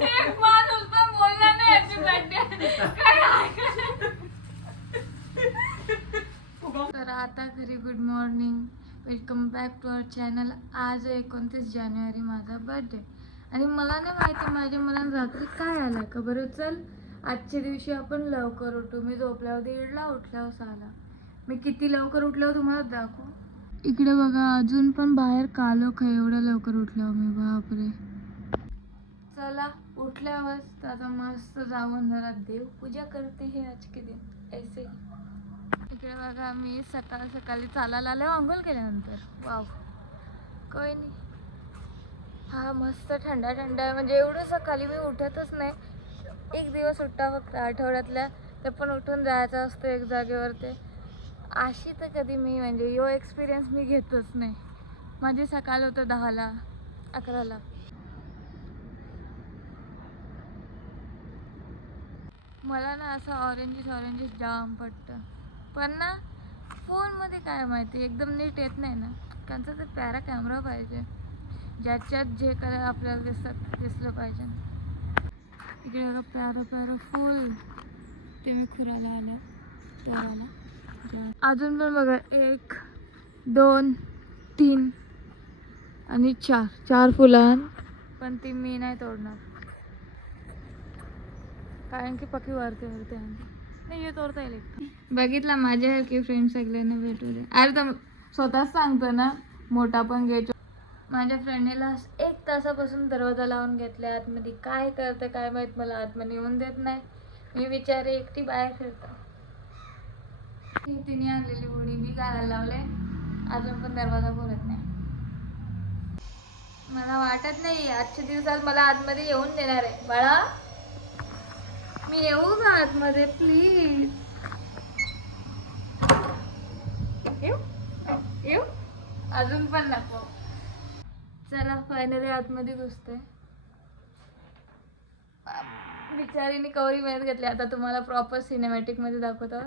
एक माणूस पण बोलला नाही हॅपी बर्थडे. तर आता घरी good morning, welcome back to our channel. आज 29 जानेवारी माझा बर्थडे आणि मला नाही माहिती माझ्या मनात रात्री काय आलं का बरं. चल आजच्या दिवशी आपण लवकर उठू. मी झोपल्यावर 1:30ला उठल्यावर 6ला. मी किती लवकर उठल्यावर तुम्हाला दाखवू. इकडे बघा अजून पण बाहेर कालोख आहे. एवढं लवकर उठल्यावर मी, बापरे. चला उठल्यावर आता मस्त जाऊन जरा देव पूजा करते हे आज के दिन ऐसे. इकडे बघा मी सकाळी चालायला आले अंघोळ केल्यानंतर. वाव, काही नाही. हा मस्त थंडा आहे. म्हणजे एवढं सकाळी मी उठतच नाही. एक दिवस उठता फक्त आठवड्यातल्या, ते पण उठून जायचं असतं एक जागेवर. ते अशी तर कधी मी म्हणजे यो एक्सपिरियन्स मी घेतच नाही. माझी सकाळ होतं 10ला 11ला. मला ना असं ऑरेंजिश जाम पडतं. पण ना फोनमध्ये काय माहिती एकदम नीट येत नाही ना. त्यांचा तर प्यारा कॅमेरा पाहिजे ज्याच्यात जे कलर आपल्याला दिसलं पाहिजे. इकडे बघा प्यारा फुल ते मी खुराला आलं तोराला. अजून पण बघा 1 2 3 आणि 4 फुलं, पण ती मी नाही तोडणार कारण की पक्की वरते नाही. हे तोडता येईल. बघितला माझ्यासारखी फ्रेंड सगळ्यांना भेटू दे. अरे तर स्वतःच सांगतो ना, मोठा पण घ्यायचो. माझ्या फ्रेंडला 1 तासापासून दरवाजा लावून घेतला आतमध्ये. काय करते काय माहित, मला आतमध्ये येऊन देत नाही. मी बिचारी एकटी बाहेर फिरतो. तिने आणलेली होडी मी घालायला लावले, अजून पण दरवाजा खोलत नाही. मला वाटत नाही आजच्या दिवसात मला आतमध्ये येऊन देणार आहे. बाळा मी येऊ का आतमध्ये प्लीज. येऊ अजून पण नको. चला फायनली आतमध्ये घुसते. बिचारीने कवरी मेहनत घेतली. आता तुम्हाला प्रॉपर सिनेमॅटिक मध्ये दाखवतो.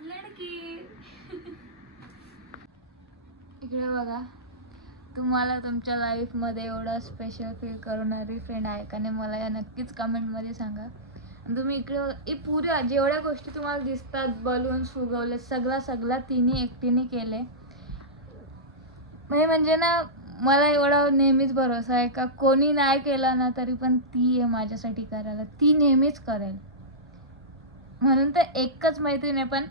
लडकी इकडे बघा. तुम्हाला तुमच्या लाईफमध्ये एवढा स्पेशल फील करणारी फ्रेंड आहे का नाही, मला या नक्कीच कमेंटमध्ये सांगा. आणि तुम्ही इकडे पुऱ्या जेवढ्या गोष्टी तुम्हाला दिसतात, बलून्स फुगवले, सगळा तिने एकटीने केले. म्हणजे ना मला एवढा नेहमीच भरोसा आहे का कोणी नाही केला ना तरी पण ती आहे माझ्यासाठी करायला. ती नेहमीच करेल. म्हणून तर एकच मैत्रीण आहे पण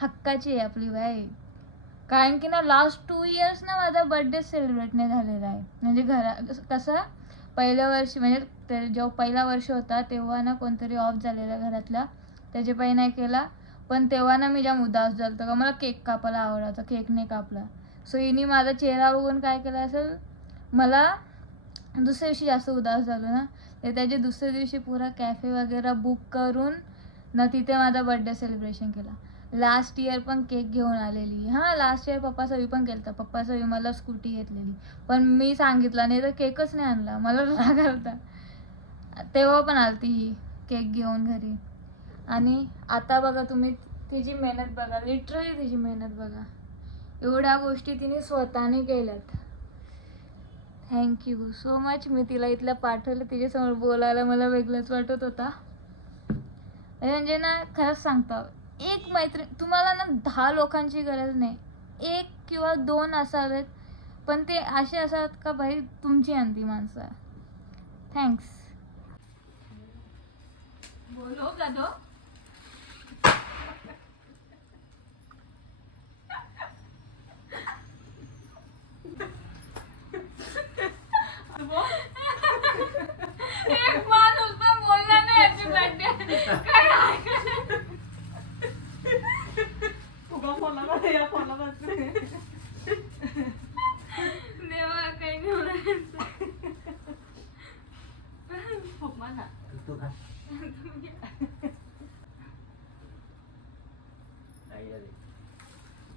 हक्काची आहे आपली बाई. कारण की ना लास्ट 2 इयर्स ना माझा बर्थडे सेलिब्रेट नाही झालेला आहे. म्हणजे कसं पहिल्या वर्षी म्हणजे जेव्हा पहिला वर्ष होता तेव्हा ना कोणतरी ऑफ झालेला घरातला, त्याचे पायी नाही केला. पण तेव्हा ना मी जाम उदास झालतो का मला केक कापायला आवडायचा, केक नाही कापला. सो हिने माझा चेहरा बघून काय केलं असेल, मला दुसऱ्या दिवशी जास्त उदास झालो ना, तर त्याच्या दुसऱ्या दिवशी पुरा कॅफे वगैरे बुक करून ना तिथे माझा बर्थडे सेलिब्रेशन केला. लास्ट इयर पण केक घेऊन आलेली. हां लास्ट इयर पप्पासवी पण केलं. पप्पासवी मला स्कूटी घेतलेली, पण मी सांगितलं नाही तर केकच नाही आणला. मला राग आलता. तेव्हा पण आलती ही केक घेऊन घरी. आणि आता बघा तुम्ही तिची मेहनत बघा, लिटरली तिची मेहनत बघा. एवढ्या गोष्टी तिने स्वतःने केल्यात. Thank you so much. मी तिला इथलं पाठवलं. तिच्यासमोर बोलायला मला वेगळंच वाटत होता. म्हणजे ना खरंच सांगतो, एक मैत्रीण तुम्हाला ना 10 लोकांची गरज नाही, 1 किंवा 2 असावेत, पण ते असे असावेत का भाई तुमची आणती माणसं. थँक्स. बोलो का तो एक माणूस पण बोलला नाही हॅपी बर्थडे. देवा काही नाही. तू खा.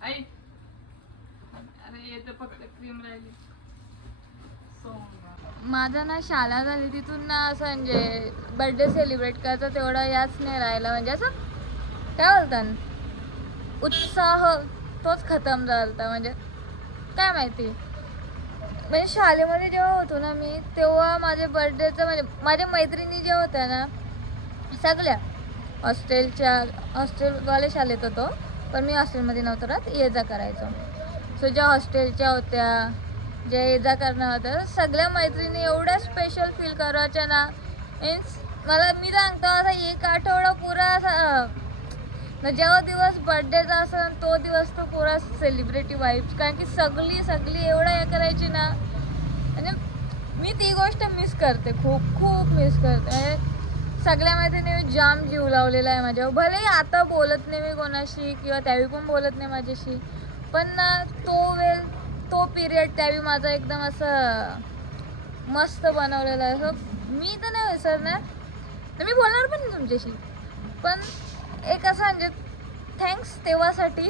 आई अरे येतं फक्त क्रीम राहिली. माझा ना शाळा झाली तिथून ना असं म्हणजे बर्थडे सेलिब्रेट करायचा तेवढा याच नाही राहिला. म्हणजे असं काय बोलतात उत्साह तोच खतम झाला. म्हणजे काय माहिती म्हणजे शाळेमध्ये जेव्हा होतो ना मी तेव्हा माझ्या बर्थडेचं म्हणजे माझ्या मैत्रिणी ज्या होत्या ना सगळ्या हॉस्टेलवाले शाळेत होतो पण मी हॉस्टेलमध्ये नव्हतो राहत ये जा करायचो. सो ज्या हॉस्टेलच्या होत्या ज्या ये जा करणार होत्या सगळ्या मैत्रिणी एवढ्या स्पेशल फील करायच्या ना. मीन्स मला मी सांगतो आता एक आठवडा पुरा असा जेव्हा दिवस बर्थडेचा असेल तो दिवस तो पुरा सेलिब्रिटी वाईब्स. कारण की सगळी एवढं हे करायची ना म्हणजे मी ती गोष्ट मिस करते. खूप खूप मिस करते. म्हणजे सगळ्या मैत्रिणी जाम जीव लावलेला आहे माझ्यावर. भलेही आता बोलत नाही मी कोणाशी किंवा त्यावेळी पण बोलत नाही माझ्याशी पण ना तो पिरियड त्यावेळी माझा एकदम असं मस्त बनवलेला आहे. असं मी तर नाही विसरणार मी बोलणार पण नाही तुमच्याशी पण एक असं म्हणजे थँक्स तेव्हासाठी.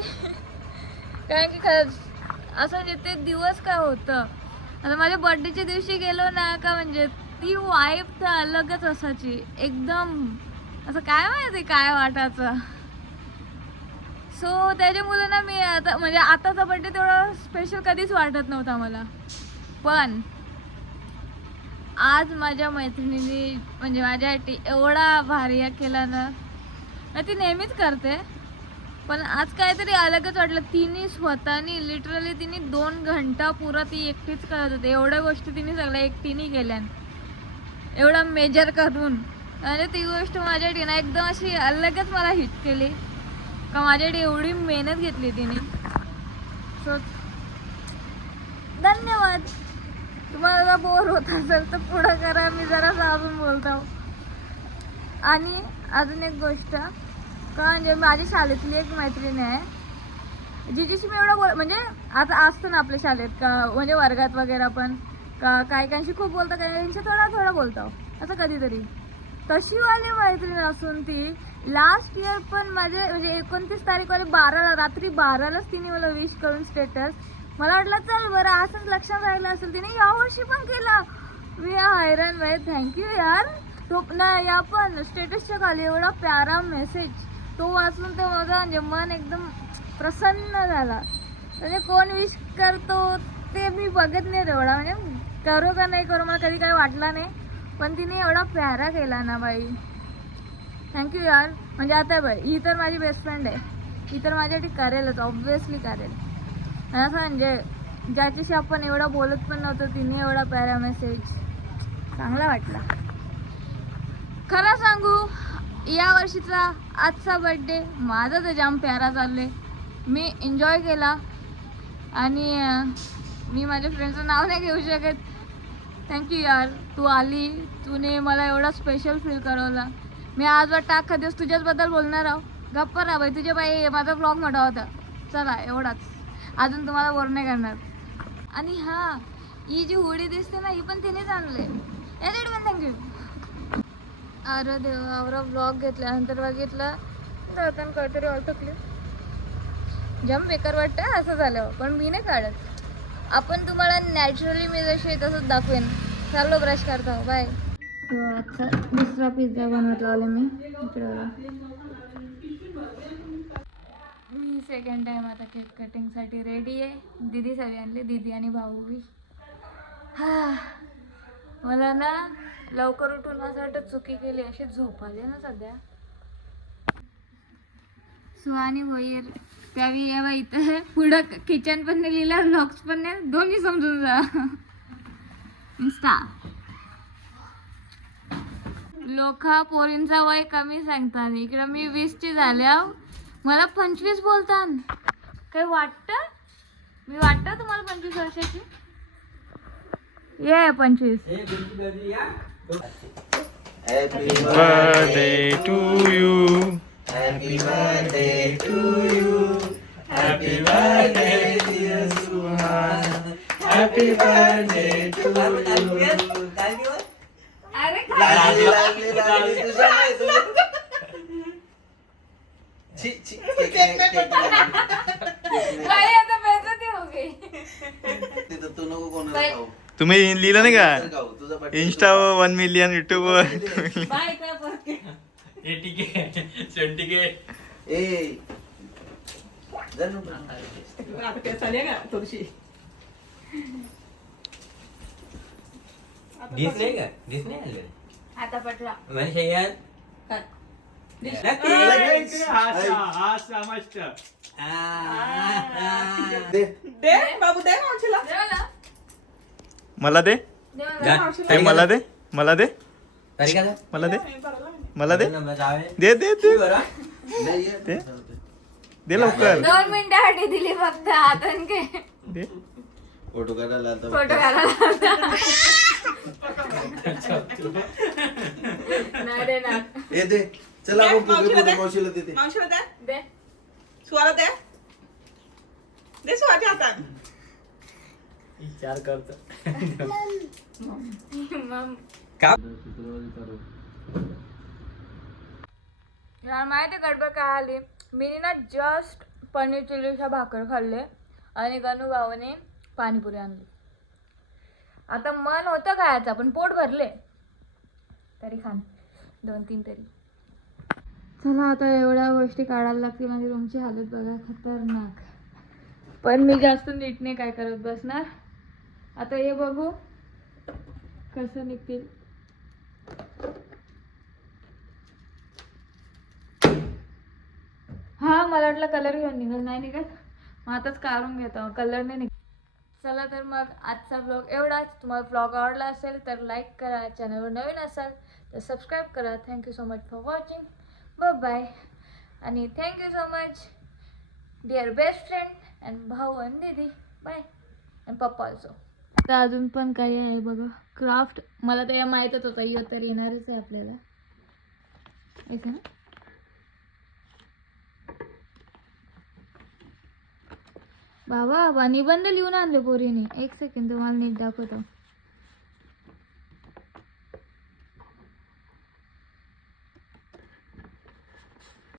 कारण की खरंच असं म्हणजे ते दिवस काय होतं. आता माझ्या बर्थडेच्या दिवशी गेलो ना का म्हणजे ती वाईब तर अलगच असायची एकदम. असं काय माहिती काय वाटायचं. सो त्याच्यामुळे ना मी आता म्हणजे आताचा बर्थडे तेवढा स्पेशल कधीच वाटत नव्हता मला. पण आज माझ्या मैत्रिणीने म्हणजे माझ्यासाठी एवढा भारी केला ना ती नेहमीच करते पण आज काहीतरी अलगच वाटलं. तिने स्वतःनी लिटरली तिने 2 घंटा पुरा ती एकटीच करत होते. एवढ्या गोष्टी तिने सगळ्या एकटीने केल्या एवढा मेजर करून. आणि ती गोष्ट माझ्यासाठी ना एकदम अशी अलगच मला हिट केली का माझ्यासाठी एवढी मेहनत घेतली तिने. सो धन्यवाद. तुम्हाला जर बोर होत असेल तर पुढं करा मी जरा अजून बोलतो. आणि अजून एक गोष्ट का म्हणजे माझ्या शाळेतली एक मैत्रीण आहे जिच्याशी मी एवढं म्हणजे आता असतं ना आपल्या शाळेत का म्हणजे वर्गात वगैरे पण का काहीकांशी खूप बोलतं काहीकांशी थोडा बोलतो असं कधीतरी. तशी वाली मैत्रीण असून ती लास्ट इयर पण माझे म्हणजे 29 तारीखवाले 12ला रात्री 12लाच तिने मला विश करून स्टेटस. मला वाटलं चल बरं असंच लक्षात राहिलं असेल तिने यावर्षी पण केलं. मी हैराण भाई थँक्यू यार. तो ना या पण स्टेटसच्या खाली एवढा प्यारा मेसेज तो वाचून तर माझं म्हणजे मन एकदम प्रसन्न झाला. म्हणजे कोण विश करतो ते मी बघत नाही तेवढा म्हणजे करू का नाही करू मला कधी काही वाटलं नाही पण तिने एवढा प्यारा केला ना बाई. थँक्यू यार. म्हणजे आता बाई ही तर माझी बेस्ट फ्रेंड आहे. ही तर माझ्यासाठी करेलच ऑब्व्हियसली करेल. असं म्हणजे ज्याच्याशी आपण एवढं बोलत पण नव्हतं तिने एवढा प्यारा मेसेज चांगला वाटला. खरं सांगू या वर्षीचा आजचा बर्थडे माझा तर जाम प्यारा चालले. मी एन्जॉय केला आणि मी माझ्या फ्रेंडचं नाव नाही घेऊ शकत. थँक्यू यार तू आली तूने मला एवढा स्पेशल फील करवला. मी आज वाटतं अख्खा दिवस तुझ्याचबद्दल बोलणार आहो. गप्पा राहा बाई तुझ्या बाई माझा ब्लॉग मोठा होता. चला एवढाच अजून तुम्हाला बोर नाही करणार. आणि हां ही जी होडी दिसते ना ही पण तिनेच आणले यासाठी पण थँक्यू. अरे देवा आवरा ब्लॉग घेतल्यानंतर बघितलं जाताना काहीतरी अटकले. जाम बेकार वाटतं असं झालं पण मी नाही काढत. आपण तुम्हाला नॅचरली मी जशी आहे तसंच दाखवेन. चाललो ब्रश करता बाय. आजचा दुसरा पिझ्झा बनवत लावला मी सेकंड टाइम आता केक कटिंगसाठी रेडी आहे. दीदी सगळी आणली दीदी आणि भाऊ बी. मला ना लवकर उठून असं वाटतं चुकी केली अशी झोप आली ना सध्या. सुहानी होईल त्यावेळी या बाई इथं पुढं किचन पण नाही लिहिलं ब्लॉग्स पण नाही दोन्ही समजून जा. इंस्टा लोक पोरींचा वय कमी सांगतात इकडं मी 20ची झाल्या मला 25 बोलतात. काही वाटतं मी वाटतं तुम्हाला 25 वर्षाची ये 25. Happy birthday to you. Happy birthday to you. Happy birthday dear Suhan. Happy birthday to you. अरे लागली लागली लागली तुझ्या नाही तुझ्या छी छी केक नाही अरे आता बेइज्जती हो गई. तिथं तू नको कोणाला खाऊ तुम्ही लिहिलं नाही तर का खाऊ तुझा birthday इंस्टावर 1 मिलियन युट्यूबवर बाय का परके. हे ठीक आहे शेंटी आहे. ए जर दिसले का दिसले आले आता पटला. म्हणजे यार दे देवाला मला दे देवाला. ते मला दे मला दे तरी का मला दे मला दे जावे दे दे दे दे ये. दे. दे लवकर 2 मिनिटासाठी दिली फक्त आता काय दे फोटो काढायला आलता बघ. फोटो काढायला. नाही देणार. ए दे चला आपण फुगे फोटो मावशीला देते दे. विचार करतो मग का यार माहिती गडबड काय आली. मी ना जस्ट पनीर चिल्लीच्या भाकर खाल्ले आणि गणू भावाने पाणीपुरी आणली. आता मन होतं खायचं पण पोट भरले तरी खान 2-3 तरी. चला आता एवढ्या गोष्टी काढायला लागतील. माझी रूमची हालत बघा खतरनाक. पण मी जास्त नीट नाही काय करत बसणार. आता हे बघू कसं निघतील. हा मला वाटलं कलर घेऊन निघत नाही निघत. मग आताच काढून घेतो कलर नाही निघत. चला तर मग आजचा ब्लॉग एवढाच. तुम्हाला ब्लॉग आवडला असेल तर लाईक करा. चॅनलवर नवीन असाल तर सबस्क्राईब करा. Thank you so much for watching. Bye आणि thank you so much dear best friend and भाऊ आणि दीदी. बाय अँड पप्पा ऑल्सो. आता अजून पण काही आहे बघा क्राफ्ट. मला तर या माहीतच होता यो तर येणारच आहे आपल्याला. ऐका ना बाबा निबंध लिहून आणले पोरीने. एक सेकंड तुम्हाला नीट दाखवतो.